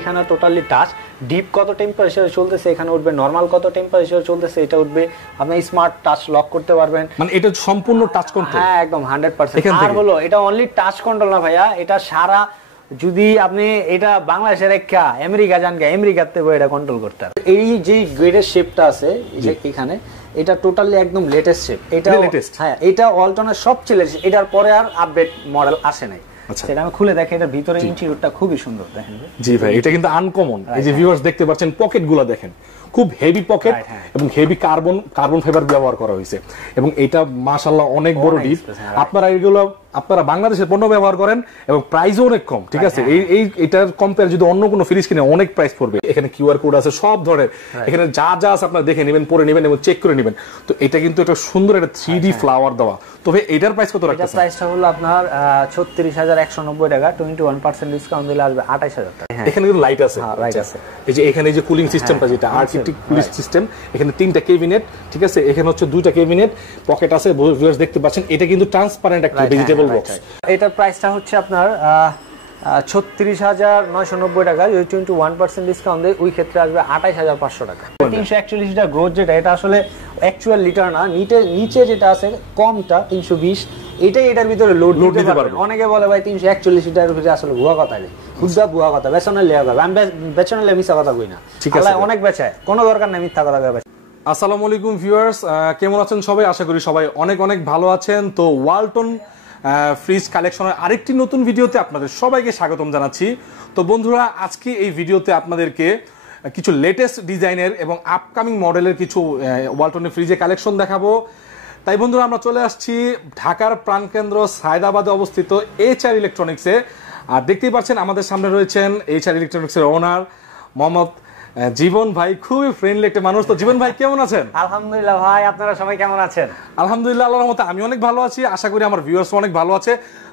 এখানে totally touch deep কত টেম্পারেচারে চলতেছে, এখানে উঠবে নরমাল কত টেম্পারেচারে চলতেছে, এটা উঠবে। আপনি স্মার্ট টাচ লক করতে পারবেন। মানে এটা সম্পূর্ণ টাচ কন্ট্রোল? হ্যাঁ একদম 100%। আর হলো এটা অনলি টাচ কন্ট্রোল না ভাইয়া, এটা সারা যদি আপনি এটা বাংলাদেশের একটা আমেরিকা যান গে আমেরিকাতে এটা কন্ট্রোল করতে পারবেন। এই যে গ্রেডের শেপটা আছে এখানে, এটা টোটালি একদম লেটেস্ট শেপ। এটা লেটেস্ট, হ্যাঁ এটা ওয়ালটনের সবচেয়ে লেটেস্ট। এটার পরে আর আপডেট মডেল আসে নাই। সেটা আমি খুলে দেখি, এটা ভিতরে ইন্টেরিয়রটা খুবই সুন্দর দেখেন। জি ভাই, এটা কিন্তু আনকমন। এই যে ভিউয়ার্স দেখতে পাচ্ছেন পকেটগুলো দেখেন, খুব হেভি পকেট এবং হেভি কার্বন ফাইবার ব্যবহার করা হয়েছে এবং এটা মাশাআল্লাহ অনেক বড় ডিপ। আপনারা বাংলাদেশের পণ্য ব্যবহার করেন এবং প্রাইসও অনেক কম, ঠিক আছে? এই এটার কম্পেয়ার যদি অন্য কোনো ফ্রিজ কিনে অনেক প্রাইস পড়বে। এখানে কিউআর কোড আছে সব ধরনের, এখানে যা যা আছে আপনারা দেখে নেবেন, পরে নেবেন এবং চেক করে নেবেন। তো এটা কিন্তু একটা সুন্দর একটা 3D ফ্লাওয়ার দেওয়া। তবে এটার প্রাইস কত রাখছেন? এটার প্রাইসটা হলো আপনার 36190 টাকা, 21% ডিসকাউন্ট দিলে আসবে 28000 টাকা। এখানে কিন্তু লাইট আছে, লাইট আছে। এই যে এখানে যে কুলিং সিস্টেমটা, যেটা আর্টিফিশিয়াল কুলিং সিস্টেম, এখানে 3টা ক্যাবিনেট, ঠিক আছে? এখানে হচ্ছে 2টা ক্যাবিনেট, পকেট আছে, ভিউয়ার্স দেখতে পাচ্ছেন। এটা কিন্তু ট্রান্সপারেন্ট একটা ভেজিটেবল বক্স। এটার প্রাইসটা হচ্ছে আপনার 36990 টাকা, 21% ডিসকাউন্ট দেয় ওই ক্ষেত্রে আসবে 28500 টাকা। 341 লিটার গ্রোথ যেটা, এটা আসলে অ্যাকচুয়াল লিটার না, নিচে যেটা আছে কমটা 320, এটাই এটার ভিতরে লোড দিতে পারবে। অনেকে বলে ভাই 341 লিটারের ভিতরে, আসলে ভুয়া কথা, খুদা ভুয়া কথা, বেচনে লেয়া যাবে। আমি বেচনে লে মিথ্যা কথা কই না, ঠিক আছে? অনেক বেচায়, কোনো দরকার নেই মিথ্যা কথা কইবা। আসসালামু আলাইকুম ভিউয়ার্স, কেমন আছেন সবাই? আশা করি সবাই অনেক অনেক ভালো আছেন। তো ওয়ালটন ফ্রিজ কালেকশনের আরেকটি নতুন ভিডিওতে আপনাদের সবাইকে স্বাগতম জানাচ্ছি। তো বন্ধুরা, আজকে এই ভিডিওতে আপনাদেরকে কিছু লেটেস্ট ডিজাইনের এবং আপকামিং মডেলের কিছু ওয়ালটনের ফ্রিজে কালেকশন দেখাবো। তাই বন্ধুরা, আমরা চলে আসছি ঢাকার প্রাণকেন্দ্র সায়েদাবাদে অবস্থিত HR ইলেকট্রনিক্সে। আর দেখতেই পাচ্ছেন আমাদের সামনে রয়েছেন HR ইলেকট্রনিক্সের ওনার মোহাম্মদ জীবন ভাই। খুবই ফ্রেন্ডলি একটা মানুষ। তো জীবন ভাই কেমন আছেন? আলহামদুলিল্লাহ ভাই, আপনারা সবাই কেমন আছেন? আলহামদুলিল্লাহ, আল্লাহর রহমতে আমি অনেক ভালো আছি। আশা করি আমার ভিউয়ার্স অনেক ভালো আছে।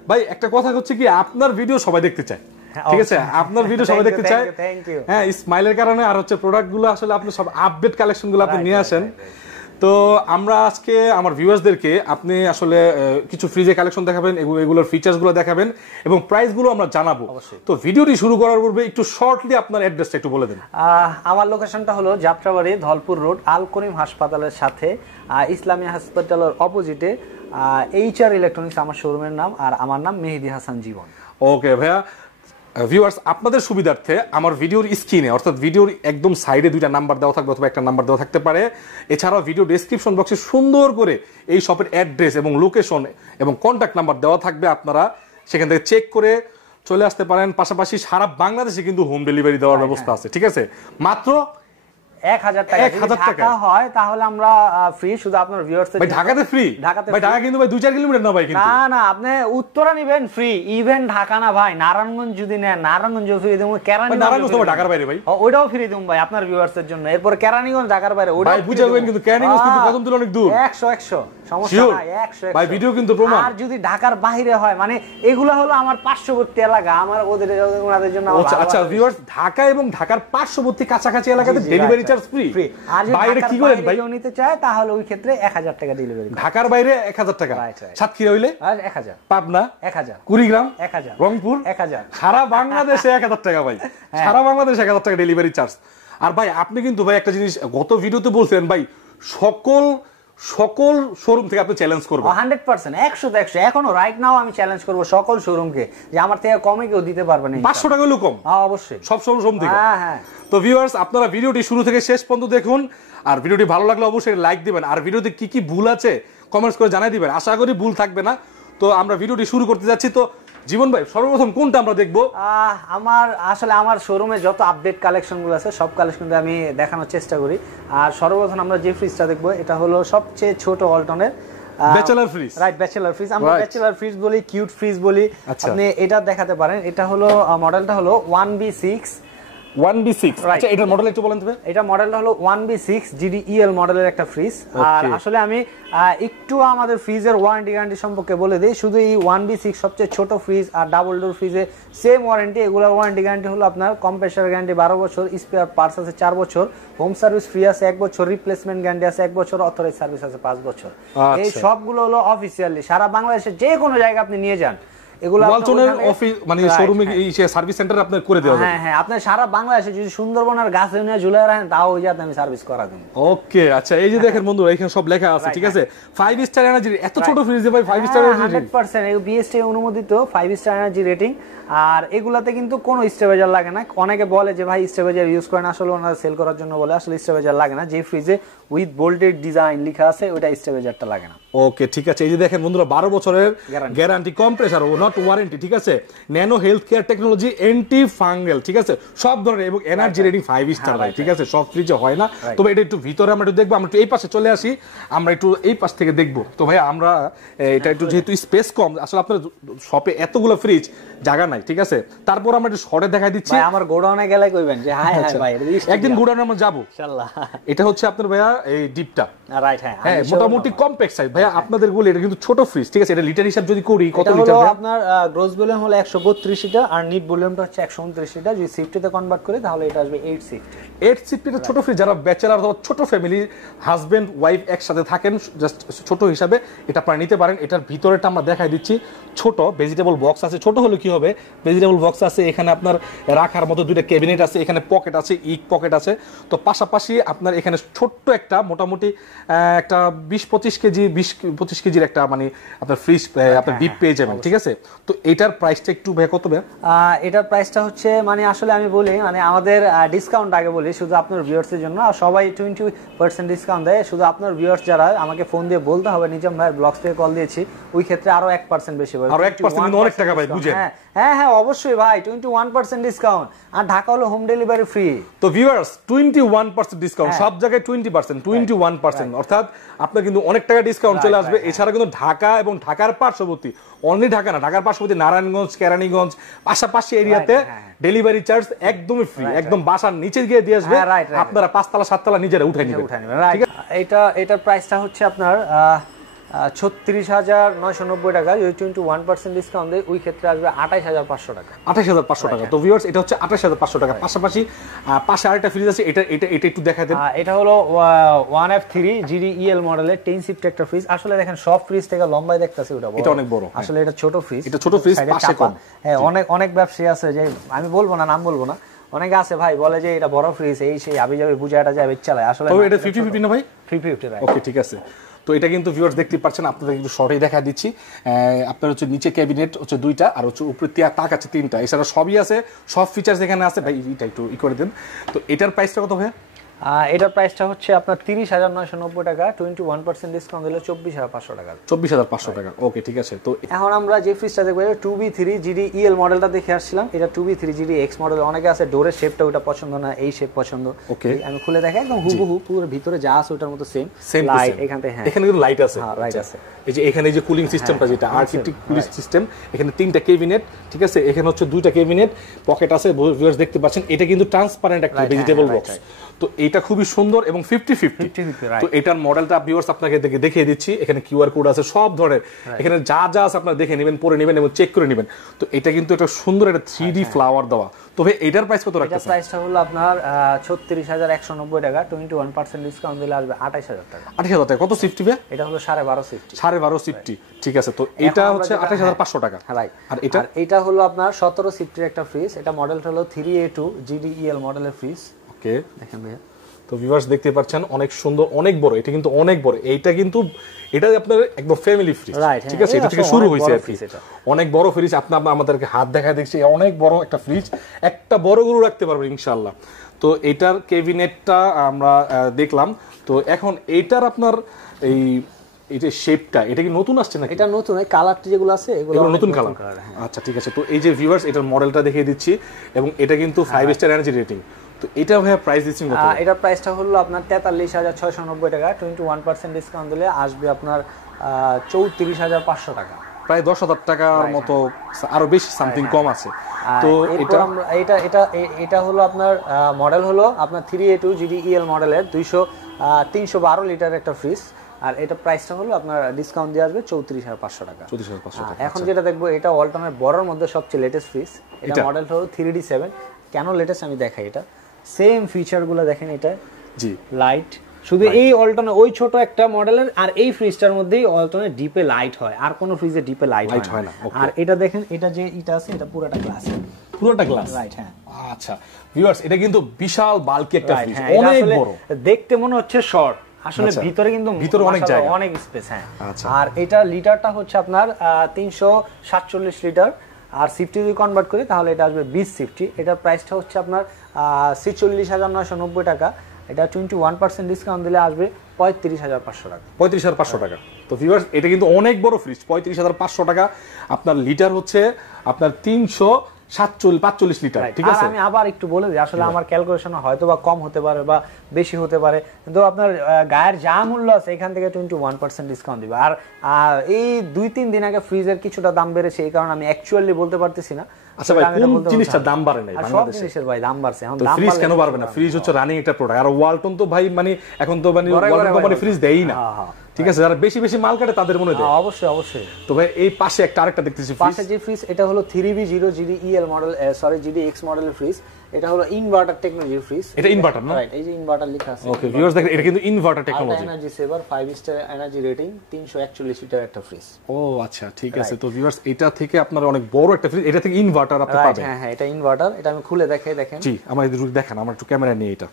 ভাই একটা কথা হচ্ছে কি, আপনার ভিডিও সবাই দেখতে চায়, ঠিক আছে? আপনার ভিডিও সবাই দেখতে চায়, হ্যাঁ, স্মাইলের কারণে। আর হচ্ছে প্রোডাক্টগুলো আসলে আপনি সব আপডেট কালেকশনগুলো আপনি নিয়ে আসেন। তো আমরা আজকে আমার ভিউয়ার্সদেরকে আপনি আসলে কিছু ফ্রিজে কালেকশন দেখাবেন, এগুলোর ফিচার্সগুলো দেখাবেন এবং প্রাইসগুলো আমরা জানাবো। তো ভিডিওটি শুরু করার পূর্বে একটু শর্টলি আপনার অ্যাড্রেসটা একটু বলে দেন। আমার লোকেশনটা হলো যাত্রাবাড়ি ধলপুর রোড, আল করিম হাসপাতালের সাথে, ইসলামিয়া হাসপাতালের অপোজিটে HR ইলেকট্রনিক্স আমার শোরুমের নাম। আর আমার নাম মেহেদি হাসান জীবন। ওকে ভাইয়া, ভিউয়ার্স আপনাদের সুবিধার্থে আমার ভিডিওর স্ক্রিনে, অর্থাৎ ভিডিওর একদম সাইডে 2টা নাম্বার দেওয়া থাকবে অথবা একটা নাম্বার দেওয়া থাকতে পারে। এছাড়াও ভিডিও ডেসক্রিপশন বক্সে সুন্দর করে এই শপের অ্যাড্রেস এবং লোকেশন এবং কন্ট্যাক্ট নাম্বার দেওয়া থাকবে। আপনারা সেখান থেকে চেক করে চলে আসতে পারেন। পাশাপাশি সারা বাংলাদেশে কিন্তু হোম ডেলিভারি দেওয়ার ব্যবস্থা আছে, ঠিক আছে? মাত্র 1000 টাকা। 1000 টাকা হয় তাহলে আমরা ফ্রি, শুধু আপনার ভিউয়ার্স ভাই ঢাকাতে ফ্রি। ভাই ঢাকা কিন্তু ভাই 2-4 কিলোমিটার না ভাই, কিন্তু না না, আপনি উত্তরা নেবেন ফ্রি, ইভেন ঢাকা না ভাই, নারায়ণগঞ্জ যদি নেন নারায়ণগঞ্জ ফ্রি দেবো, কেরানীগঞ্জ নারায়ণগঞ্জ তো ঢাকার বাইরে ভাই, ওইটাও ফ্রি দেবো ভাই আপনার ভিউয়ার্সের জন্য। এরপর কেরানীগঞ্জ ঢাকার বাইরে, ওইটা ভাই বুঝাবেন, কিন্তু কেরানীগঞ্জ কিন্তু কদম তুলে অনেক দূর। 100 সমস্যা নাই, 100 ভাই ভিডিও কিন্তু প্রমাণ। আর যদি ঢাকার বাইরে হয়, মানে এগুলা হলো আমার পার্শ্ববর্তী এলাকা, আমার ওদের জন্য। আচ্ছা ভিউয়ার্স, ঢাকা এবং ঢাকার পার্শ্ববর্তী কাছাকাছি এলাকাতে ডেলিভারি চার্জ ফ্রি। আর যদি বাইরে কি করেন ভাই, নিতে চায় তাহলে ওই ক্ষেত্রে 1000 টাকা ডেলিভারি। ঢাকার বাইরে 1000 টাকা, সাতক্ষীরা হইলে 1000, পাবনা 1000, কুড়িগ্রাম 1000, রংপুর 1000, সারা বাংলাদেশে 1000 টাকা ভাই, সারা বাংলাদেশে 1000 টাকা ডেলিভারি চার্জ। আর ভাই আপনি কিন্তু ভাই একটা জিনিস গত ভিডিওতে বলছেন ভাই, সকল শোরুম থেকে আপনি চ্যালেঞ্জ করবেন। 100%, 100 এখনো রাইট নাও আমি চ্যালেঞ্জ করব সকল শোরুমকে যে আমার থেকে কমে কেউ দিতে পারবে না। 500 টাকা হলেও কম, অবশ্যই সব শোরুম থেকে। হ্যাঁ। তো ভিউয়ার্স আপনারা ভিডিওটি শুরু থেকে শেষ পর্যন্ত দেখুন। আর ভিডিওটি ভালো লাগলে অবশ্যই লাইক দিবেন। আর ভিডিওতে কি কি ভুল আছে কমেন্টস করে জানাই দিবেন, আশা করি ভুল থাকবে না। তো আমরা ভিডিওটি শুরু করতে যাচ্ছি। তো জীবন ভাই, সর্বপ্রথম কোনটা আমরা দেখবো? আমার শোরুমে যত আপডেট কালেকশনগুলো আছে সব কালেকশন আমি দেখানোর চেষ্টা করি। আর সর্বপ্রথম আমরা যে ফ্রিজটা দেখবো, এটা হলো সবচেয়ে ছোট ওয়ালটনের bachelor fridge. Right, bachelor fridge. আমরা ব্যাচেলর ফ্রিজ বলি, কিউট ফ্রিজ বলি। আপনি এটা দেখাতে পারেন। এটা হলো মডেলটা হলো 1B6। আচ্ছা এটার মডেল একটু বলেন তো। এটা মডেলটা হলো 1B6 GDEL মডেলের একটা ফ্রিজ। আর আসলে আমি একটু আমাদের ফ্রিজের ওয়ারেন্টি গ্যারান্টি সম্পর্কে বলে দিই। শুধু এই 1B6 সবচেয়ে ছোট ফ্রিজ আর ডাবল ডোর ফ্রিজে সেম ওয়ারেন্টি। এগুলোর ওয়ারেন্টি গ্যারান্টি হলো আপনার কম্প্রেসার গ্যারান্টি 12 বছর, স্পেয়ার পার্টস আছে 4 বছর, হোম সার্ভিস ফ্রি আছে 1 বছর, রিপ্লেসমেন্ট গ্যারান্টি আছে 1 বছর, অথরাইজ সার্ভিস আছে 5 বছর। এই সবগুলো হলো অফিসিয়ালি সারা বাংলাদেশে যে কোনো জায়গায় আপনি নিয়ে যান, এগুলো ওয়ালটনের অফিস মানে শোরুমে সার্ভিস সেন্টার আপনার করে দেওয়া যাবে। হ্যাঁ আপনি সারা বাংলাদেশে যদি সুন্দরবনের গাছে নিয়ে ঝুলে রাখেন তাও ওই জায়গাতে আমি সার্ভিস করা দেব। ওকে আচ্ছা, এই যে দেখেন বন্ধুরা এখানে সব লেখা আছে, ঠিক আছে 5 স্টার এনার্জি, এত ছোট ফ্রিজে ভাই 5 স্টার এনার্জি 100% এই বিএসটি অনুমোদিত 5 স্টার এনার্জি রেটিং। আর এগুলাতে কিন্তু কোনো স্টেবিলাইজার লাগে না। অনেকে বলে যে ভাই স্টেবিলাইজার ইউজ করেন, আসলে ওনারা সেল করার জন্য বলে, আসলে স্টেবিলাইজার লাগে না। যে ফ্রিজে উইথ বোল্টেড ডিজাইন লেখা আছে ওটা স্টেবিলাইজারটা লাগে না। ওকে ঠিক আছে, এই যে দেখেন বন্ধুরা 12 বছরের গ্যারান্টি, কম্প্রেসার ও নট ওয়ারেন্টি, ঠিক আছে, nano health care technology, anti fungal, ঠিক আছে, সব ধরনের, এবং এনার্জি রেটিং 5 স্টার ভাই, ঠিক আছে, সব ফ্রিজে হয় না। তবে এটা একটু ভিতরে আমরা একটু দেখবো, আমরা একটু এই পাশে চলে আসি, আমরা একটু এই পাশ থেকে দেখবো। তো ভাই আমরা এটা একটু যেহেতু স্পেস কম, আসলে আপনার শপে এতগুলো ফ্রিজ জায়গা নাই, ঠিক আছে, তারপর আমরা একটু শর্টে দেখাই দিচ্ছি। ভাই আমার গোডাউনে গেলে কইবেন যে হাই হাই ভাই একদিন গোডাউনে আমরা যাবো ইনশাআল্লাহ। এটা হচ্ছে আপনার ভাইয়া এই ডিপটা, রাইট, হ্যাঁ হ্যাঁ মোটামুটি কমপ্যাক্ট সাইজ ভাইয়া আপনাদের গুলো। এটা কিন্তু ছোট ফ্রিজ, ঠিক আছে, এটা লিটার হিসাব যদি করি কত লিটার হলো আপনার গ্রোস ভলিউম হলো 132 লিটার আর নিট ভলিউমটা হচ্ছে 129 লিটার। যদি সিফটিতে কনভার্ট করি তাহলে এটা আসবে 8 সিফটি। এটা ছোট ফ্রিজ, যারা ব্যাচেলর অথবা ছোট ফ্যামিলি হাজবেন্ড ওয়াইফ একসাথে থাকেন, জাস্ট ছোট হিসাবে এটা আপনারা নিতে পারেন। এটার ভিতরেটা আমরা দেখাই দিচ্ছি, ছোট ভেজিটেবল বক্স আছে। ছোট হলে কি হবে, ভেজিটেবল বক্স আছে, এখানে আপনার রাখার মতো দুইটা ক্যাবিনেট আছে, এখানে পকেট আছে, ইক পকেট আছে। তো পাশাপাশি আপনার এখানে ছোট্ট একটা মোটামুটি একটা 20-25 কেজি 20-25 কেজির একটা মানে আপনার ফ্রিজ আপনার ডিপ পেয়ে যাবেন, ঠিক আছে। তো এটার প্রাইসটা একটু ভাই কত ভাই? এটার প্রাইসটা হচ্ছে মানে আসলে আমি বলি মানে আমাদের ডিসকাউন্ট আগে বলি শুধু আপনার ভিউয়ার্সের জন্য, আর সবাই 20% ডিসকাউন্ট দেয়। শুধু আপনার ভিউয়ার্স যারা আমাকে ফোন দিয়ে বলতে হবে নিজাম ভাই ব্লগস থেকে কল দিয়েছি, ওই ক্ষেত্রে আরো 1% বেশি হবে। আরো 1% কিন্তু অনেক টাকা ভাই, বুঝেন? হ্যাঁ হ্যাঁ অবশ্যই ভাই 21% ডিসকাউন্ট, আর ঢাকা হলো হোম ডেলিভারি ফ্রি। তো ভিউয়ার্স 21% ডিসকাউন্ট, সব জায়গায় 20%, 21%, অর্থাৎ আপনার কিন্তু অনেক টাকা ডিসকাউন্ট চলে আসবে। এছাড়া কিন্তু ঢাকা এবং ঢাকার পার্শ্ববর্তী, অনলি ঢাকা না, ঢাকার পার্শ্ববর্তী নারায়ণগঞ্জ, কেরানীগঞ্জ, পাশাপাশি এরিয়াতে ডেলিভারি চার্জ একদমই ফ্রি, একদম বাসার নিচে গিয়ে দিয়ে আসবে। আপনারা 5 তলা 7 তলা নিজেরা উঠাই নেবেন। এটার প্রাইসটা হচ্ছে আপনার 36,990 টাকা। যদি 21% ডিসকাউন্ট দেয় ওই ক্ষেত্রে আসবে 28,500 টাকা। 28,500 টাকা। তো ভিউয়ার্স এটা হচ্ছে 28,500 টাকা। পাশাপাশি পাশে আরেকটা ফ্রিজ আছে, এটা একটু দেখাই দেন। এটা হলো 1F3 GDEL মডেলের 10 সিফট একটা ফ্রিজ। আসলে দেখেন সব ফ্রিজ থেকে লম্বায় দেখতেছে ওটা বড়, এটা অনেক বড়। আসলে এটা ছোট ফ্রিজ, এটা ছোট ফ্রিজ, পাশে কম। হ্যাঁ অনেক ব্যবসায়ী আছে যে আমি বলবো না, নাম বলবো না, অনেকে আছে ভাই বলে যে এটা বড় ফ্রিজ, এই সেই আবি যাবে বুঝাটা যাবে চালায়। আসলে এটা 50-50 না ভাই? 50-50 রাইট। ওকে ঠিক আছে। তো এটা কিন্তু ভিউয়ার্স দেখতে পাচ্ছেন, আপনাদের একটু শর্টে দেখা দিচ্ছি। আপনার হচ্ছে নিচে ক্যাবিনেট হচ্ছে 2টা, আর হচ্ছে উপরে তাক আছে 3টা, এছাড়া সবই আছে, সব ফিচার্স এখানে আছে। ভাই এটা একটু করে দেন। তো এটার প্রাইসটা কত ভাই? এটার প্রাইসটা হচ্ছে আপনার 30,990 টাকা। 21% ডিসকাউন্ট দিলে 24,500 টাকা। 24,500 টাকা। ওকে ঠিক আছে। তো এখন আমরা যে ফ্রিজটা দেখবো 2B3 GDEL মডেলটা দেখে আসছিলাম। এটা 2B3 GDX মডেল। অনেকে আছে ডোরের শেপটা ওটা পছন্দ না, এই শেপ পছন্দ। ওকে আমি খুলে দেখাই, একদম হুবহু পুরো ভিতরে যা আছে ওটার মতো সেম লাইট। এখানে হ্যাঁ এখানে কিন্তু লাইট আছে, হ্যাঁ লাইট আছে। এই যে এখানে যে কুলিং সিস্টেমটা যেটা আর্কিটেক্ট কুলিং সিস্টেম, এখানে 3টা ক্যাবিনেট, ঠিক আছে, এখানে হচ্ছে 2টা ক্যাবিনেট, পকেট আছে, ভিউয়ার্স দেখতে পাচ্ছেন। এটা কিন্তু ট্রান্সপারেন্ট একটা ভেজিটেবল বক্স। তো এটা খুবই সুন্দর এবং 50-50। তো এটার মডেলটা ভিউয়ার্স আপনাকে দেখিয়ে দিচ্ছি। এখানে কিউআর কোড আছে, সব ধরনের এখানে যা যা আছে আপনারা দেখে নেবেন, পরে নেবেন এবং চেক করে নেবেন। তো এটা কিন্তু একটা সুন্দর একটা 3D ফ্লাওয়ার দেওয়া। তবে এটার প্রাইস কত রাখছেন? এটার প্রাইসটা হলো আপনার 36,190 টাকা। 21% ডিসকাউন্ট দিলে আসবে 28,000 টাকা। 28,000 টাকা। কত সিফটি ভাই? এটা হলো 12.5 সিফটি। 12.5 সিফটি, ঠিক আছে। তো এটা হচ্ছে 28,500 টাকা। রাইট। আর এটা হলো আপনার 17 সিফটির একটা ফ্রিজ। এটা মডেলটা হলো 3A2 GDEL মডেলের ফ্রিজ। ওকে দেখেন ভাইয়া। তো ভিউয়ার্স দেখতে পাচ্ছেন অনেক সুন্দর, অনেক বড়। এটা কিন্তু অনেক বড়। এইটা কিন্তু এটা আপনার একদম ফ্যামিলি ফ্রিজ, ঠিক আছে। এটা থেকে শুরু হয়েছে আর কি, অনেক বড় ফ্রিজ। আপনি আমাদেরকে হাত দেখা দেখছি, অনেক বড় একটা ফ্রিজ, একটা বড় গরু রাখতে পারবেন ইনশাআল্লাহ। তো এটার ক্যাবিনেটটা আমরা দেখলাম। তো এখন এইটার আপনার এই যে শেপটা, এটা কি নতুন আসছে নাকি? এটা নতুন, এই কালারটা যেগুলো আছে এগুলো নতুন কালার। আচ্ছা ঠিক আছে। তো এই যে ভিউয়ার্স এটার মডেলটা দেখিয়ে দিচ্ছি, এবং এটা কিন্তু 5 স্টার এনার্জি রেটিং। তো এটা ভাইয়া প্রাইস দিচ্ছেন কত? এটার প্রাইসটা হলো আপনার 43,690 টাকা। 21% ডিসকাউন্ট দিলে আসবে আপনার 34,500 টাকা। প্রায় 10,000 টাকার মতো, আরো বেশি সামথিং কম আছে। তো এটা হলো আপনার মডেল হলো আপনার 3A2 GDEL মডেলের 312 লিটার একটা ফ্রিজ। আর এটা প্রাইসটা হলো আপনার ডিসকাউন্ট দিয়ে আসবে 34,500 টাকা। 34,500 টাকা। এখন যেটা দেখবো এটা ওয়ালটনের বড়র মধ্যে সবচেয়ে লেটেস্ট ফ্রিজ। এটা মডেলটা হলো 3D7। কেন লেটেস্ট আমি দেখাই। এটা সেম ফিচারগুলো দেখেন, এটা জি লাইট, শুধু এই অল্টনে ওই ছোট একটা মডেলের, আর এই ফ্রিজটার মধ্যেই অল্টনে ডিপে লাইট হয়, আর কোন ফ্রিজে ডিপে লাইট হয় না। আর এটা দেখেন, এটা যে এটা আছে এটা পুরোটা গ্লাস, পুরোটা গ্লাস, রাইট? হ্যাঁ। আচ্ছা ভিউয়ার্স, এটা কিন্তু বিশাল বাল্কি একটা ফ্রিজ, অনেক বড়, দেখতে মনে হচ্ছে শর্ট, আসলে ভিতরে কিন্তু ভিতরে অনেক জায়গা, অনেক স্পেস। হ্যাঁ। আর এটা লিটারটা হচ্ছে আপনার 347 লিটার, আর সিফটি যদি কনভার্ট করি তাহলে এটা আসবে 20 সিফটি। এটার প্রাইসটা হচ্ছে আপনার 46,990 টাকা। এটা 21% ডিসকাউন্ট দিলে আসবে 35,500 টাকা। 35,500 টাকা। তো ভিউয়ার্স, এটা কিন্তু অনেক বড় ফ্রিজ, 35,500 টাকা। আপনার লিটার হচ্ছে আপনার 345 লিটার, ঠিক আছে? আমি আবার একটু বলে দিই, আসলে আমার ক্যালকুলেশন হয়তো বা কম হতে পারে বা বেশি হতে পারে, কিন্তু আপনার গায়ের যা মূল্য আছে এখান থেকে 21% ডিসকাউন্ট দিবে। আর এই 2-3 দিন আগে ফ্রিজের কিছুটা দাম বেড়েছে, এই কারণে আমি অ্যাকচুয়ালি বলতে পারতেছি না। আচ্ছা ভাই, কোন জিনিসটার দাম বাড়ে নাই বাংলাদেশে? সব জিনিসের ভাই দাম বাড়ছে। এখন দাম ফ্রিজ কেন বাড়বে না? ফ্রিজ হচ্ছে রানিং একটা প্রোডাক্ট। আর ওয়ালটন তো ভাই মানে এখন তো মানে ওয়ালটন কোম্পানি ফ্রিজ দেয়ই না, ঠিক আছে? যারা বেশি বেশি মাল কাটে তাদের মনে দেয়। অবশ্যই অবশ্যই। তো ভাই এই পাশে একটা আরেকটা দেখতেছি ফ্রিজ, পাশে যে ফ্রিজ, এটা হলো 3B0GDEL মডেল, সরি GDX মডেলের ফ্রিজ। এটা হলো ইনভার্টার টেকনোলজির ফ্রিজ। এটা ইনভার্টার না? রাইট, এই যে ইনভার্টার লেখা আছে। ওকে ভিউয়ার্স, দেখেন এটা কিন্তু inverter technology, energy saver, 5 star energy rating, 341 litre একটা ফ্রিজ। ও আচ্ছা, ঠিক আছে। তো ভিউয়ার্স, এটা থেকে আপনারা অনেক বড় একটা ফ্রিজ, এটা থেকে ইনভার্টার আপনি পাবেন। হ্যাঁ হ্যাঁ, এটা ইনভার্টার। এটা আমি খুলে দেখাই, দেখেন। জি, আমার একটু দেখেন, আমার একটু ক্যামেরা নিয়ে এটা।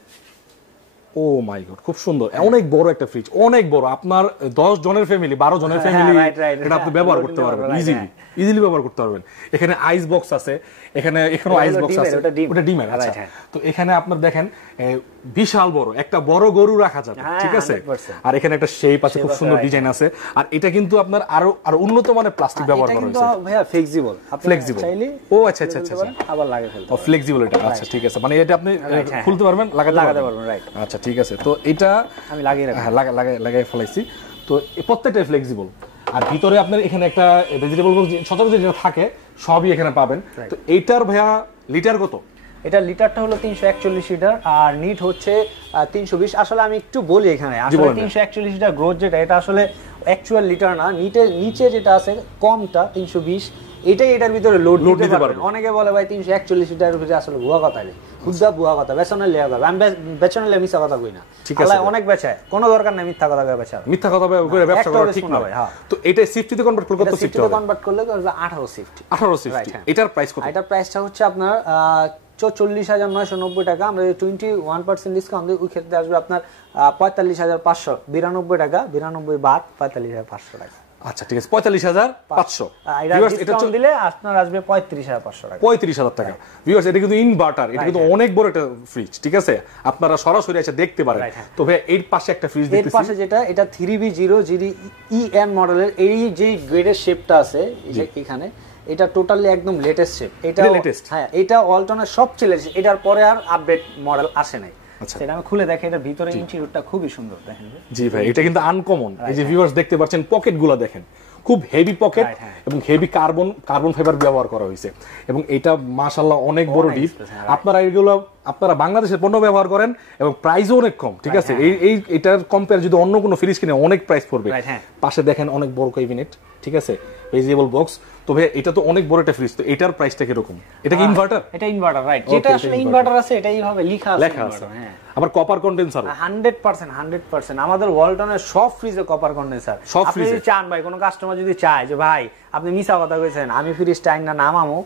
ও মাই গড, খুব সুন্দর, অনেক বড় একটা ফ্রিজ, অনেক বড়। আপনার 10 জনের ফ্যামিলি, 12 জনের ফ্যামিলি এটা আপনি ব্যবহার করতে পারবেন, ইজিলি ব্যবহার করতে পারবেন। এখানে আইস বক্স আছে, এখানেও আইস বক্স আছে, ওটা ডিমের। আচ্ছা, তো এখানে আপনার দেখেন বিশাল বড় একটা বড় গরু রাখা যাবে, ঠিক আছে? আর এখানে একটা শেপ আছে, খুব সুন্দর ডিজাইন আছে। আর এটা কিন্তু আপনার আরো উন্নত মানের প্লাস্টিক ব্যবহার করা হয়েছে। এটা ভাইয়া ফ্লেক্সিবল, ফ্লেক্সিবল। ও আচ্ছা আচ্ছা আচ্ছা, আবার লাগিয়ে ফেলতে ও ফ্লেক্সিবল এটা। আচ্ছা, ঠিক আছে, মানে এটা আপনি খুলতে পারবেন, লাগাতে পারবেন, রাইট? আচ্ছা, ঠিক আছে। তো এটা আমি লাগিয়ে ফেলাইছি। তো প্রত্যেকটাই ফ্লেক্সিবল। আর ভিতরে আপনার এখানে একটা ভেজিটেবল বক্স সচরাচর যেটা থাকে সবই এখানে পাবেন। তো এইটার ভাইয়া লিটার কত? এটা লিটারটা হলো 341 লিটার, আর নিট হচ্ছে 320। আসলে আমি একটু বলি, এখানে আসলে 341 লিটার গ্রোথ যেটা, এটা আসলে অ্যাকচুয়াল লিটার না। নিচে যেটা আছে কমটা 320, এটাই এটার ভিতরে লোড দিতে পারবেন। অনেকে বলে ভাই 341 লিটারের ভিতরে, আসলে ভুয়া কথা, খুদ্দা ভুয়া কথা, বেচনের লেয়া কথা। আমি বেচনের মিথ্যা কথা কই না, ঠিক আছে? অনেক বেচায়, কোনো দরকার নেই মিথ্যা কথা বেচা, মিথ্যা কথা করে ব্যবসা করা ঠিক না ভাই। তো এটা সিফটিতে কনভার্ট করলে কত সিফটি হবে? কনভার্ট করলে 18 সিফটি। 18 সিফটি। এটার প্রাইস কত? এটার প্রাইসটা হচ্ছে আপনার 44,990 টাকা। আমরা 21% ডিসকাউন্ট দিই, ওই ক্ষেত্রে আসবে আপনার 45,592 টাকা, 92 বাদ 45,500 টাকা। আচ্ছা, ঠিক আছে, 45,500। ডিসকাউন্ট দিলে আপনার আসবে 35,500 টাকা। 35,000 টাকা। ভিউয়ার্স, এটা কিন্তু ইনভার্টার, এটা কিন্তু অনেক বড় একটা ফ্রিজ, ঠিক আছে? আপনারা সরাসরি এসে দেখতে পারেন। তো ভাই এর পাশে একটা ফ্রিজ দেখতেছি, এর পাশে যেটা, এটা 3B0GDEN মডেলের। এই যে গ্রেডের শেপটা আছে এখানে, এটা টোটালি একদম লেটেস্ট শেপ। এটা লেটেস্ট, হ্যাঁ, এটা অল্টনের সবচেয়ে লেটেস্ট। এটার পরে আর আপডেট মডেল আসে নাই। আচ্ছা, এটা আমি খুলে দেখেন, এটার ভিতরে ইন্টেরিয়রটা খুবই সুন্দর, দেখেন। জি ভাই, এটা কিন্তু আনকমন। এই যে ভিউয়ার্স দেখতে পাচ্ছেন, পকেটগুলো দেখেন, খুব হেভি পকেট এবং হেভি কার্বন ফাইবার ব্যবহার করা হয়েছে। এবং এটা মাশাআল্লাহ অনেক বড় ডিপ। আপনারা বাংলাদেশের পণ্য ব্যবহার করেন এবং প্রাইসও অনেক কম, ঠিক আছে? এটার কম্পেয়ার যদি অন্য কোনো ফ্রিজ কিনে অনেক প্রাইস পড়বে। পাশে দেখেন অনেক বড় ক্যাবিনেট, ঠিক আছে? Vegetable box. তবে এটা তো অনেক বড় একটা ফ্রিজ, তো এটার প্রাইসটা কি রকম? এটা কি ইনভার্টার? এটা ইনভার্টার, রাইট। যেটা আসলে ইনভার্টার আছে এটাই ভাবে লেখা আছে। হ্যাঁ, আবার কপার কন্ডেন্সার 100%। আমাদের ওয়ালটনের সব ফ্রিজে কপার কন্ডেন্সার। আপনি যদি চান ভাই, কোনো কাস্টমার যদি চায় যে ভাই আপনি মিছা কথা কইছেন, আমি ফ্রিজটা আইনা নামামু,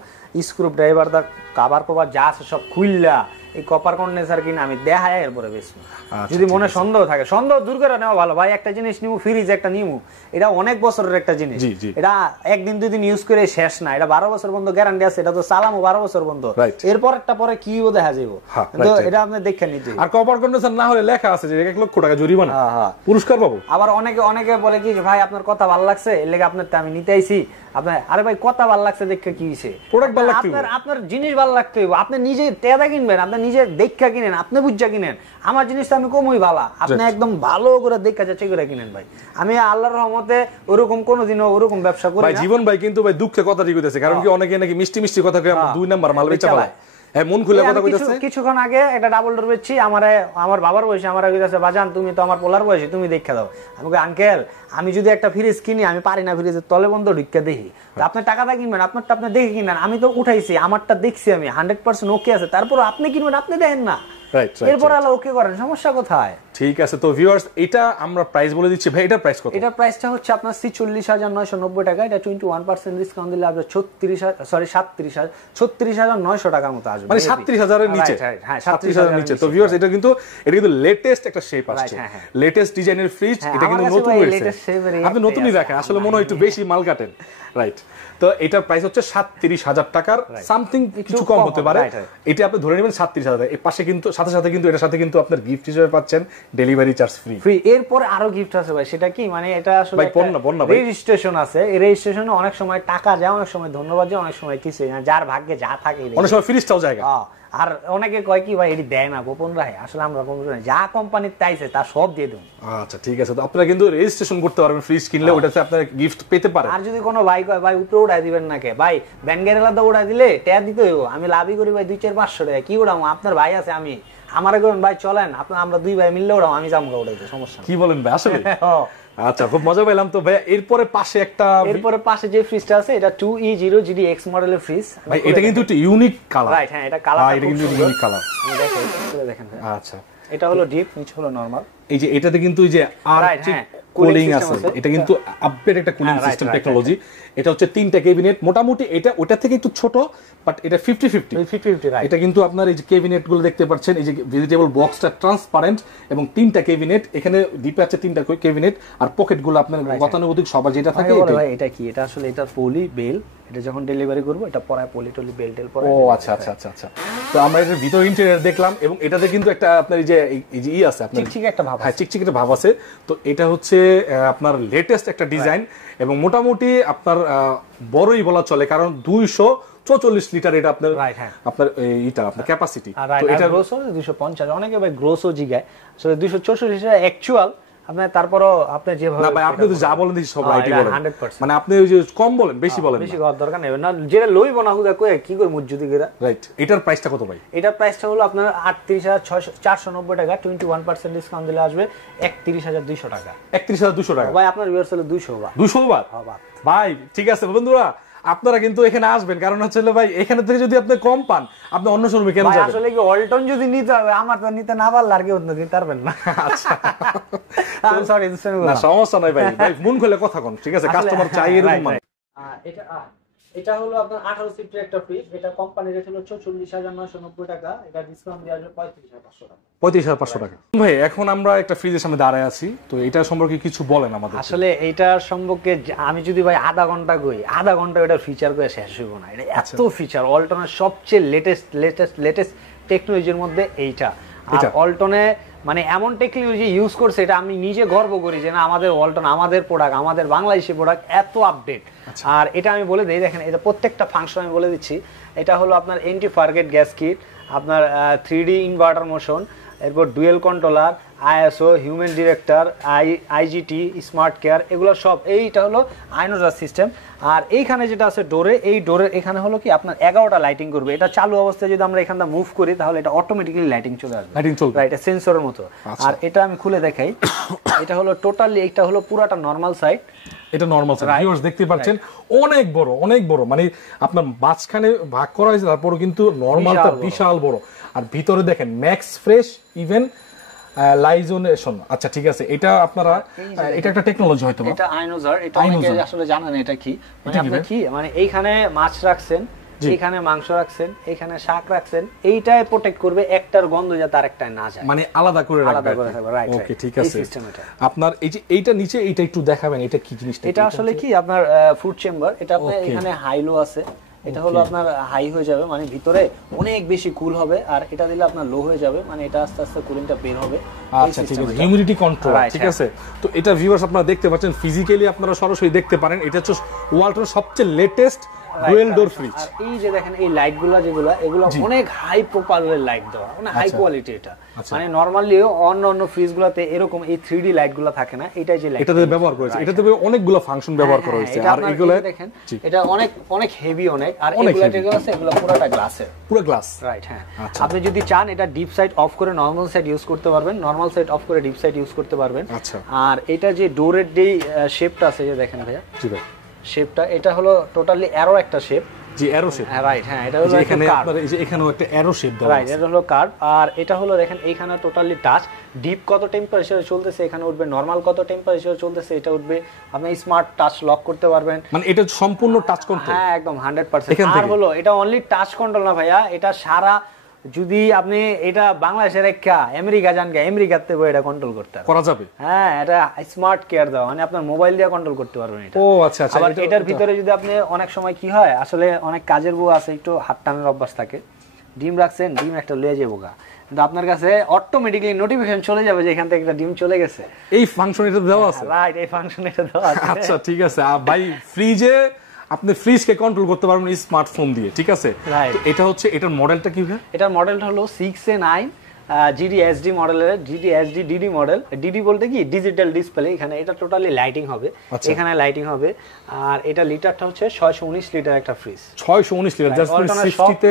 স্ক্রু ড্রাইভার দা কভার যা আছে সব খুললা এই কপার কন্ডেন্সার কিনা আমি দেখায় এরপরে বেশি। যদি মনে সন্দেহ থাকে, সন্দেহ দূর করে নেওয়া ভালো ভাই। একটা জিনিস নিমু, ফ্রিজ একটা নিমু, এটা অনেক বছরের একটা জিনিস। এটা একদিন দুদিন ইউজ করে শেষ না, এটা 12 বছর পর্যন্ত গ্যারান্টি আছে। এটা তো চালামু 12 বছর পর্যন্ত, এরপর একটা পরে কি দেখা যাবো, কিন্তু এটা আপনি দেখে নিতে। আর কপার কন্ডেন্সার না হলে লেখা আছে যে 1 লক্ষ টাকা জরিমানা, পুরস্কার পাবো। আবার অনেকে বলে কি ভাই আপনার কথা ভালো লাগছে, এর লেগে আপনার আমি নিতে আইছি। আপনার আরে ভাই কথা ভালো লাগছে দেখে কি হইছে? প্রোডাক্ট ভালো লাগতে হবে, আপনার জিনিস ভালো লাগতে হবে। আপনি নিজে টেদা কিনবেন, আপনি নিজে দেখা কিনেন, আপনি বুঝা কিনেন। আমার জিনিসটা আমি কমই ভালো, আপনি একদম ভালো করে দেখা যাচ্ছে করে কিনেন ভাই। আমি আল্লাহর রহমতে ওরকম কোনোদিনও ওরকম ব্যবসা করি না জীবন ভাই। কিন্তু ভাই দুঃখে কথা ঠিক হইতেছে, কারণ কি অনেকে নাকি মিষ্টি মিষ্টি কথা কই, 2 নাম্বার মাল বেচা পায়। মন খুলে কথা কইতাছে। কিছুক্ষণ আগে একটা ডাবল ডোর বেচছি, আমার বাবার বয়সে আমার কইতাছে বাজান তুমি তো আমার পোলার বয়সে, তুমি দেখা দাও। আমি কই আঙ্কেল আমি যদি একটা ফ্রিজ কিনি আমি পারি না ফ্রিজের তলে বন্ধ ঢুকে দেখি। তো আপনি টাকাটা কিনবেন, আপনারটা আপনি দেখে কিনেন। আমি তো উঠাইছি, আমারটা দেখছি আমি 100% ওকে আছে, তারপর আপনি কিনবেন, আপনি দেখেন না, এরপর আলো ওকে করেন, সমস্যা কোথায়? ঠিক আছে, তো ভিউয়ার্স এটা আমরা প্রাইস বলে দিচ্ছি ভাই, এটার প্রাইস কত? এটার প্রাইসটা হচ্ছে আপনার 46990 টাকা, এটা 21% ডিসকাউন্ট দিলে আপনার 36900 টাকার মতো আসবে, মানে 37000 এর নিচে। হ্যাঁ 37000 এর নিচে। তো ভিউয়ার্স এটা কিন্তু লেটেস্ট একটা শেপ আসছে, লেটেস্ট ডিজাইনের ফ্রিজ, এটা কিন্তু নতুন হয়েছে, আপনি নতুনই রাখেন, আসলে মনে হয় একটু বেশি মাল কাটেন, রাইট। তো এটার প্রাইস হচ্ছে 37000 টাকার সামথিং, কিছু কম হতে পারে, এটা আপনি ধরে নেবেন 37000। এর পাশে কিন্তু সাথে কিন্তু এটার সাথে কিন্তু আপনার গিফট হিসেবে পাচ্ছেন ডেলিভারি চার্জ ফ্রি। এরপর আরো গিফট আছে ভাই, সেটা কি মানে এটা আসলে রেজিস্ট্রেশন আছে, এই রেজিস্ট্রেশনে অনেক সময় টাকা যায়, অনেক সময় ধন্যবাদ যায়, অনেক সময় কিছু যার ভাগ্যে যা থাকে, অনেক সময় ফ্রিজটাও জায়গা। আর অনেকে কয় কি ভাই এটি দেয় না, গোপন রাখে, আসলে আমরা গোপন রাখি, যা কোম্পানির চাইছে তা সব দিয়ে দেব। আচ্ছা ঠিক আছে, তো আপনারা কিন্তু রেজিস্ট্রেশন করতে পারবেন, ফ্রিজ কিনলে ওটাতে আপনারা গিফট পেতে পারেন। আর যদি কোনো ভাই কয় ভাই উপরে উড়াই দিবেন না কে, ভাই ব্যাংকের আলাদা উড়াই দিলে ট্যাগ দিতে হইব, আমি লাভই করি ভাই 2-4-500 টাকা, কি উড়াবো, আপনার ভাই আছে, আমি আমারে করেন ভাই চলেন আমরা দুই ভাই মিললে উড়াবো, আমি যাবো উড়াইতে, সমস্যা কি বলেন ভাই আসলে? আচ্ছা খুব মজা পেলাম। তো ভাই এরপরে পাশে যে ফ্রিজটা আছে এটা 2E0GDX মডেলের ফ্রিজ ভাই, এটা কিন্তু একটু ইউনিক কালার, রাইট? হ্যাঁ এটা কালারটা এটা কিন্তু ইউনিক কালার, আমি দেখেন। আচ্ছা এটা হলো ডিপ, নিচে হলো নরমাল। এই যে এটাতে কিন্তু এই যে আর্টিক কুলিং আছে, এটা কিন্তু আপডেট একটা কুলিং সিস্টেম টেকনোলজি। এটা হচ্ছে 3টা ক্যাবিনেট, মোটামুটি এটা ওটা থেকে একটু ছোট, বাট এটা 50-50 রাইট। এটা কিন্তু আপনার এই যে ক্যাবিনেট গুলো দেখতে পাচ্ছেন, এই যে ভেজিটেবল বক্সটা ট্রান্সপারেন্ট, এবং 3টা ক্যাবিনেট, এখানে ডিপে আছে 3টা ক্যাবিনেট, আর পকেট গুলো আপনার গতানুগতিক সবার যেটা থাকে। এটা কি, এটা আসলে এটা পলি বেল, এটা যখন ডেলিভারি করব এটা পরায় পলি টলি বেল টেল পরায়। ও আচ্ছা। তো আমরা এর ভিতর ইন্টেরিয়র দেখলাম, এবং এটাতে কিন্তু একটা আপনার এই যে আছে আপনার চিকচিক একটা ভাব, হ্যাঁ চিকচিক একটা ভাব আছে। তো এটা হচ্ছে আপনার লেটেস্ট একটা ডিজাইন, এবং মোটামুটি আপনার বড়ই বলা চলে, কারণ 244 লিটার এটা আপনার আপনার ক্যাপাসিটি। তো এটা গ্রোসও 250, অনেকে ভাই গ্রোসও জিগায়, আসলে 244 লিটার অ্যাকচুয়াল আপনার, তারপরও আপনি যেভাবে না ভাই আপনি তো যা বলেন সব রাইটই বলেন, মানে আপনি ওই যে কম বলেন, বেশি বলেন, বেশি করার দরকার নেই না, যেটা লইব না হুদা কই কি করে মুজ্জুদি গেরা, রাইট। এটার প্রাইসটা কত ভাই? এটার প্রাইসটা হলো আপনার 38490 টাকা, 21% ডিসকাউন্ট দিলে আসবে 31200 টাকা। 31200 টাকা ভাই আপনার ভিউয়ার্স হলো 200 বার ভাই। ঠিক আছে বন্ধুরা, আপনারা কিন্তু এখানে আসবেন, কারণ হচ্ছে ভাই এখানে থেকে যদি আপনি কম পান, আপনি অন্য শোরুমে কেন যাবেন? আসলে কি ওয়ালটন যদি নিতে হবে, আমার তো নিতে না পারলে আর কেউ নিতে পারবেন না। আচ্ছা সরি, না সমস্যা নাই ভাই, মন খুলে কথা কোন, ঠিক আছে? কাস্টমার চাই এরকম মানে। এটা হলো আপনার 18 সিটের একটা ফ্রিজ, এটা কোম্পানি রেট হলো 44990 টাকা, এটা ডিসকাউন্ট দেওয়া হবে 35500 টাকা। 35500 টাকা। ভাই এখন আমরা একটা ফ্রিজের সামনে দাঁড়ায় আছি, তো এটা সম্পর্কে কিছু বলেন আমাদের। আসলে এইটার সম্পর্কে আমি যদি ভাই আধা ঘন্টা এটার ফিচার করে শেষ হইব না, এটা এত ফিচার, অল্টনের সবচেয়ে লেটেস্ট টেকনোলজির মধ্যে এইটা। আর অল্টনে মানে এমন টেকনোলজি ইউজ করছে, এটা আমি নিজে গর্ব করি যে না আমাদের ওয়ালটন, আমাদের প্রোডাক্ট, আমাদের বাংলাদেশি প্রোডাক্ট এত আপডেট। আর এটা আমি বলে দিই, দেখেন এটা প্রত্যেকটা ফাংশন আমি বলে দিচ্ছি। এটা হলো আপনার এন্টি ফার্গেট গ্যাস কিট, আপনার 3D ইনভার্টার মোশন, এরপর dual controller, ISO, human director, IGT, smart care, এগুলো সব। এইটা হলো আইনোজার সিস্টেম। আর এইখানে যেটা আছে ডোরে, এই ডোরের এখানে হলো কি আপনার 11টা লাইটিং করবে। এটা চালু অবস্থায় যদি আমরা এখানটা মুভ করি, তাহলে এটা অটোমেটিক্যালি লাইটিং চলে আসবে, রাইট, সেন্সরের মতো। আর এটা আমি খুলে দেখাই, এটা হলো টোটালি, এটা হলো পুরাটা নরমাল সাইড, এটা নরমাল সাইজ, ভিউয়ার্স দেখতে পাচ্ছেন অনেক বড়, মানে আপনার মাঝখানে ভাগ করা হয়েছে, তারপর কিন্তু নরমালটা বিশাল বড়। আর ভিতরে দেখেন ম্যাক্স ফ্রেশ ইভেন লাইজোনেশন। আচ্ছা ঠিক আছে, এটা আপনারা এটা একটা টেকনোলজি হয়তো, এটা আইনোজার, এটা অনেকে আসলে জানেন এটা কি, মানে আপনি কি মানে এইখানে মাছ রাখছেন, এখানে মাংস রাখছেন, এখানে শাক রাখছেন, এইটাই প্রোটেক্ট করবে, একটার গন্ধ যাতে আরেকটায় না যায়, মানে আলাদা করে রাখবে। রাইট, ওকে ঠিক আছে। আপনার এই যে এইটা নিচে, এইটা একটু দেখাবেন, এটা কি জিনিসটা? এটা আসলে কি আপনার ফুড চেম্বার, এটা আপনার এখানে হাইলো আছে, এটা হলো আপনার হাই হয়ে যাবে, মানে ভিতরে অনেক বেশি কুল হবে, আর এটা দিলে আপনার লো হয়ে যাবে, মানে এটা আস্তে আস্তে কুলিংটা বের হবে। আচ্ছা ঠিক আছে, হিউমিডিটি কন্ট্রোল, ঠিক আছে। তো এটা ভিউয়ার্স আপনারা দেখতে পাচ্ছেন, ফিজিক্যালি আপনারা সরাসরি দেখতে পারেন, এটা হচ্ছে ওয়ালটনের সবচেয়ে লেটেস্ট ডুয়েল ডোর ফ্রিজ। এই যে দেখেন এই লাইটগুলো যেগুলো, এগুলো অনেক হাই প্রোফাইলের লাইট দেওয়া, মানে হাই কোয়ালিটি। এটা মানে নরমালি অন্য ফ্রিজগুলোতে এরকম এই 3D লাইটগুলো থাকে না, এটাই যে লাইট এটাতে ব্যবহার করেছে, এটাতে অনেকগুলো ফাংশন ব্যবহার করা হয়েছে। আর এগুলো দেখেন এটা অনেক হেভি, অনেক। আর এগুলো যেগুলো আছে এগুলো পুরোটা গ্লাসের, পুরো গ্লাস, রাইট। হ্যাঁ, আপনি যদি চান এটা ডিপ সাইড অফ করে নরমাল সাইড ইউজ করতে পারবেন, নরমাল সাইড অফ করে ডিপ সাইড ইউজ করতে পারবেন। আর এটা যে ডোরের যে শেপটা আছে, যে দেখেন ভাইয়া, জি ভাই শেপটা, এটা হলো টোটালি অ্যারো একটা শেপ, জি অ্যারো শেপ, রাইট। হ্যাঁ, এটা হলো এখানে আপনার এই যে এখানেও একটা অ্যারো শেপ দেওয়া আছে, রাইট। এটা হলো কার্ভ। আর এটা হলো দেখেন এইখানে টোটালি টাচ, ডিপ কত টেম্পারেচারে চলতেছে এখানে উঠবে, নরমাল কত টেম্পারেচারে চলতেছে এটা উঠবে, আপনি স্মার্ট টাচ লক করতে পারবেন, মানে এটা সম্পূর্ণ টাচ কন্ট্রোল। হ্যাঁ একদম 100%। আর হলো এটা অনলি টাচ কন্ট্রোল না ভাইয়া, এটা সারা যদি আপনি এটা বাংলাদেশের একটা আমেরিকা যান গে, আমেরিকাতে বই এটা কন্ট্রোল করতে করা যাবে। হ্যাঁ, এটা স্মার্ট কেয়ার দাও, মানে আপনার মোবাইল দিয়ে কন্ট্রোল করতে পারবেন এটা। ও আচ্ছা আচ্ছা। আবার এটার ভিতরে যদি আপনি অনেক সময় কি হয় আসলে অনেক কাজের বউ আছে একটু হাত টানের অভ্যাস থাকে, ডিম রাখছেন, ডিম একটা লয়ে যাবো গা, কিন্তু আপনার কাছে অটোমেটিক্যালি নোটিফিকেশন চলে যাবে যে এখান থেকে একটা ডিম চলে গেছে। এই ফাংশন এটা দেওয়া আছে, রাইট, এই ফাংশন এটা দেওয়া আছে। আচ্ছা ঠিক আছে। ভাই ফ্রিজে আপনি ফ্রিজকে কন্ট্রোল করতে পারবেন স্মার্টফোন দিয়ে, ঠিক আছে। এটা হচ্ছে এটার মডেলটা কি? এটার মডেলটা হলো 6A9 GD/SD মডেলের, GD/SD DD মডেল। ডিডি বলতে কি ডিজিটাল ডিসপ্লে, এখানে এটা টোটালি লাইটিং হবে, এখানে লাইটিং হবে। আর এটা লিটারটা হচ্ছে 619 লিটার একটা ফ্রিজ। 619 লিটার, জাস্ট 50 তে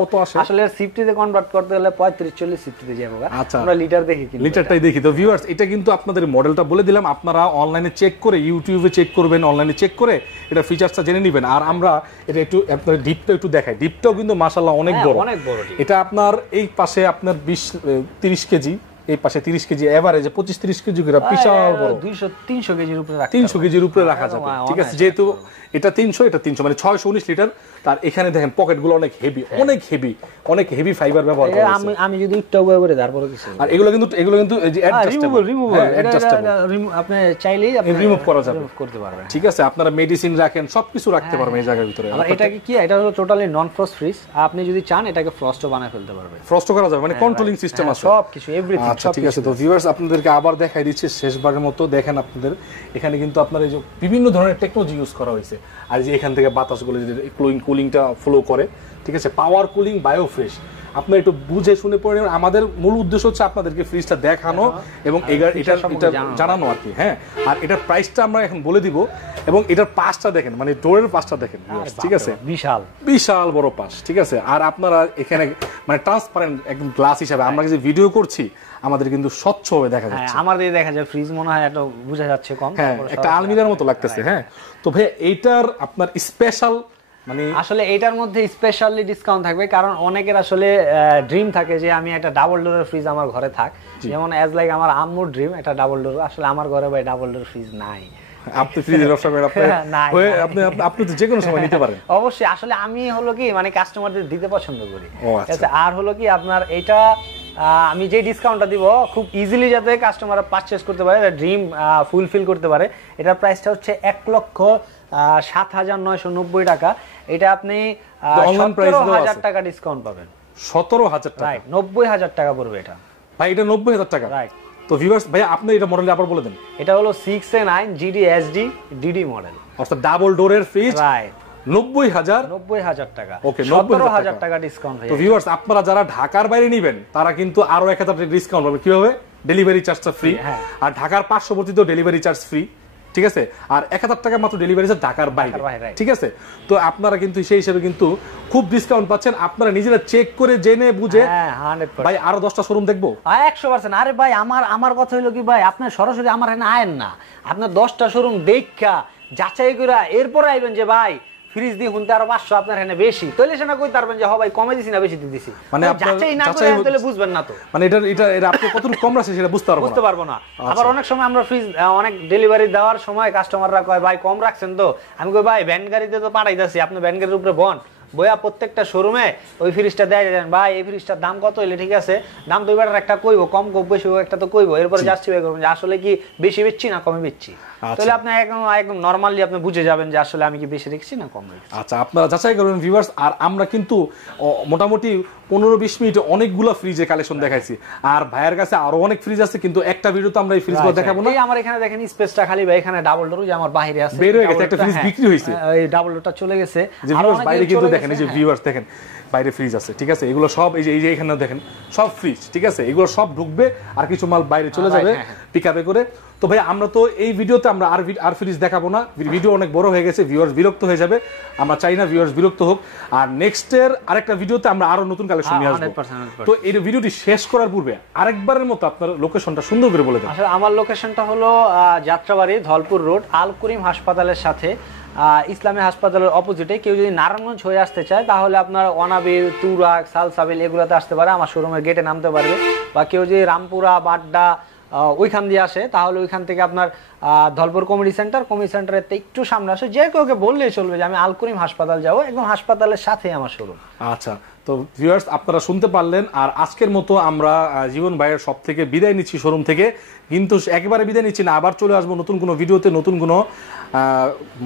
কত আসে? আসলে 50 তে কনভার্ট করতে গেলে 35-40 50 তে যাবে। আচ্ছা, আমরা লিটার দেখি কি, লিটারটাই দেখি। তো ভিউয়ার্স, এটা কিন্তু আপনাদের মডেলটা বলে দিলাম, আপনারা অনলাইনে চেক করে, ইউটিউবে চেক করবেন, অনলাইনে চেক করে এটা ফিচারসটা জেনে নেবেন। আর আমরা এটা একটু আপনাদের ডিপটা একটু দেখাই। ডিপটাও কিন্তু মাশাআল্লাহ অনেক বড়, অনেক বড়। এটা আপনার এই পাশে আপনার 30 কেজি, এই পাশে 30 কেজি, এভারেজে 25-30 কেজি করে, বিশাল বড়। 200-300 কেজির উপরে রাখা, 300 কেজির উপরে রাখা যাবে, ঠিক আছে। যেহেতু এটা 300, এটা 300, মানে 619 লিটার। তার এখানে দেখেন পকেটগুলো অনেক হেভি, অনেক হেভি ফাইবার ব্যবহার করা হয়েছে। আমি যদি একটু করে তারপরে কিছু, আর এগুলো কিন্তু এই যে অ্যাডজাস্টেবল, আপনি চাইলেই আপনি রিমুভ করা যাবে, করতে পারবেন, ঠিক আছে। আপনারা মেডিসিন রাখেন, সবকিছু রাখতে পারবেন এই জায়গার ভিতরে। আর এটা কি, এটা হলো টোটালি নন ফ্রস্ট ফ্রিজ, আপনি যদি চান এটাকে ফ্রস্টও বানায় ফেলতে পারবেন, ফ্রস্টও করা যাবে, মানে কন্ট্রোলিং সিস্টেম আছে, সবকিছু এভরিথিং। আচ্ছা ঠিক আছে। তো ভিউয়ার্স, আপনাদেরকে আবার দেখাই দিচ্ছি শেষবারের মতো। দেখেন আপনাদের এখানে কিন্তু আপনার এই যে বিভিন্ন ধরনের টেকনোলজি ইউজ করা হয়েছে। আর যে এখান থেকে বাতাসগুলো যে কুলিংটা ফ্লো করে, ঠিক আছে, পাওয়ার কুলিং, বায়ো ফ্রেশ। আপনারা একটু বুঝে শুনে পড়ে নেবেন। আমাদের মূল উদ্দেশ্য হচ্ছে আপনাদেরকে ফ্রিজটা দেখানো এবং এটা জানানো আর কি। হ্যাঁ, আর এটার প্রাইসটা আমরা এখন বলে দিব, এবং এটার পাশটা দেখেন, মানে ডোরের পাশটা দেখেন, ঠিক আছে, বিশাল বড় পাশ, ঠিক আছে। আর আপনারা এখানে মানে ট্রান্সপারেন্ট একদম গ্লাস হিসাবে আমরা যে ভিডিও করছি, আমাদের কিন্তু স্বচ্ছভাবে দেখা যাচ্ছে। আমাদের দেখা যায় ফ্রিজ মনে হয় এটা বোঝা যাচ্ছে কম, হ্যাঁ, একটা আলমিরার মতো লাগতেছে। হ্যাঁ, তো ভাই এইটার আপনার স্পেশাল, মানে আসলে এটার মধ্যে স্পেশালি ডিসকাউন্ট থাকবে, কারণ অনেকের আসলে ড্রিম থাকে যে আমি একটা ডাবল ডোরের ফ্রিজ আমার ঘরে থাক, যেমন অ্যাজ লাইক আমার আম্মুর ড্রিম একটা ডাবল ডোর। আসলে আমার ঘরে ভাই ডাবল ডোর ফ্রিজ নাই। আপনি ফ্রিজের ব্যবসা করেন, আপনি তো যে কোনো সময় নিতে পারেন। অবশ্যই, আসলে আমি হলো কি মানে কাস্টমারদের দিতে পছন্দ করি। আর হলো কি আপনার এটা আমি যে ডিসকাউন্টটা দিব খুব ইজিলি যাতে কাস্টমাররা পারচেজ করতে পারে, ড্রিম ফুলফিল করতে পারে। এটার প্রাইসটা হচ্ছে 1,07,990 টাকা। এটা আপনি 17,000 টাকা ডিসকাউন্ট পাবেন। 17,000 টাকা, 90,000 টাকা পড়বে এটা ভাই। এটা 90,000 টাকা, রাইট। তো ভিউয়ার্স ভাই, আপনি এটা মডেলটা আবার বলে দেন। এটা হলো 6A9 GD/SD DD মডেল, অর্থাৎ ডাবল ডোরের ফ্রিজ, রাইট। 90,000 টাকা, ওকে, 17,000 টাকা ডিসকাউন্ট। তো ভিউয়ার্স, আপনারা যারা ঢাকার বাইরে নেবেন তারা কিন্তু আরো 1,000 টাকা ডিসকাউন্ট পাবে। কিভাবে? ডেলিভারি চার্জটা ফ্রি, আর ঢাকার পার্শ্ববর্তীতেও ডেলিভারি চার্জ ফ্রি, ঠিক আছে। আর 1,000 টাকা মাত্র ডেলিভারি চার্জ ঢাকার বাইরে, ঠিক আছে। তো আপনারা কিন্তু সেই হিসেবে কিন্তু খুব ডিসকাউন্ট পাচ্ছেন। আপনারা নিজেরা চেক করে জেনে বুঝে, ভাই আরো 10টা শোরুম দেখবো 100%। আরে ভাই, আমার কথা হলো কি ভাই, আপনি সরাসরি আমার এখানে আয়েন না, আপনার 10টা শোরুম দেখা যাচাই করে এরপরে আইবেন যে ভাই ফ্রিজ দিয়ে হুনতে আরো 500 আপনার এখানে বেশি, তাহলে সেটা কই পারবেন যে ভাই কমে দিছি না বেশি দিছি, মানে যাচাই না করে তাহলে বুঝবেন না। তো মানে এটা আপনি কতটুকু কম রাখছেন সেটা বুঝতে পারবো না। আবার অনেক সময় আমরা ফ্রিজ অনেক ডেলিভারি দেওয়ার সময় কাস্টমাররা কয় ভাই কম রাখছেন তো, আমি কই ভাই ভ্যান গাড়িতে তো পাঠাইতাছি, আপনি ভ্যান গাড়ির উপরে বয়া প্রত্যেকটা শোরুমে ওই ফ্রিজটা দেয় দেন ভাই, এই ফ্রিজটার দাম কত হইলে ঠিক আছে, দাম তো এবার একটা কইবো, কম বেশি একটা তো কইবো, এরপরে জাস্টিফাই করবেন যে আসলে কি বেশি বেচছি না কমে বেচছি, তাহলে আপনি একদম নরমালি আপনি বুঝে যাবেন যে আসলে আমি কি বেশি রেখেছি না কম রেখেছি। আচ্ছা, আপনারা যাচাই করবেন ভিউয়ার্স। আর আমরা কিন্তু মোটামুটি 15-20 মিনিটে অনেকগুলা ফ্রিজের কালেকশন দেখাইছি, আর ভাইয়ের কাছে আরো অনেক ফ্রিজ আছে, কিন্তু একটা ভিডিওতে আমরা এই ফ্রিজগুলো দেখাবো না। এই আমার এখানে দেখেন স্পেসটা খালি ভাই, এখানে ডাবল ডোর যে আমার বাইরে আছে, বের হয়ে গেছে একটা ফ্রিজ বিক্রি হইছে, এই ডাবল ডোরটা চলে গেছে। আর বাইরে কিন্তু দেখেন এই যে ভিউয়ার্স দেখেন বাইরে ফ্রিজ আছে, ঠিক আছে। এগুলো সব এই যে এখানে দেখেন সব ফ্রিজ, ঠিক আছে। এগুলো সব ঢুকবে আর কিছু মাল বাইরে চলে যাবে পিকআপে করে। তো ভাই আমরা তো এই ভিডিওতে আমরা আর ফ্রিজ দেখাবো না, ভিডিও অনেক বড় হয়ে গেছে, ভিউয়ার্স বিরক্ত হয়ে যাবে, আমরা চাই না ভিউয়ার্স বিরক্ত হোক। আর নেক্সটের আরেকটা ভিডিওতে আমরা আরো নতুন কালেকশন নিয়ে আসবো। তো এই ভিডিওটি শেষ করার পূর্বে আরেকবারের মতো আপনার লোকেশনটা সুন্দর করে বলে দেন। আসলে আমার লোকেশনটা হলো যাত্রাবাড়ি ধলপুর রোড, আল করিম হাসপাতালের সাথে ইসলামী হাসপাতালের অপোজিটে। কেউ যদি নারায়ণগঞ্জ হয়ে আসতে চায় তাহলে আপনার অনাবিল, তুরাগ, সালসাবিল এগুলোতে আসতে পারে, আমার শোরুমের গেটে নামতে পারবে। বা কেউ যদি রামপুরা, বাড্ডা ওইখান দিয়ে আসে তাহলে ওইখান থেকে আপনার ধলপুর কমিউনিটি সেন্টারের একটু সামনে আসে, যে কাউকে বললেই চলবে যে আমি আল করিম হাসপাতাল যাবো, একদম হাসপাতালের সাথে আমার শোরুম। আচ্ছা, তো ভিউয়ার্স আপনারা শুনতে পারলেন। আর আজকের মতো আমরা জীবন ভাইয়ের সব থেকে বিদায় নিচ্ছি শোরুম থেকে, কিন্তু একেবারে বিদায় নিচ্ছি না, আবার চলে আসবো নতুন কোনো ভিডিওতে নতুন কোনো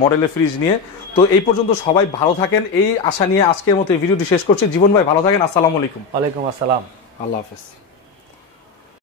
মডেলের ফ্রিজ নিয়ে। তো এই পর্যন্ত সবাই ভালো থাকেন এই আশা নিয়ে আজকের মতো এই ভিডিওটি শেষ করছি। জীবন ভাই ভালো থাকেন, আসসালামু আলাইকুম। ওয়ালাইকুম আসসালাম, আল্লাহ হাফেজ।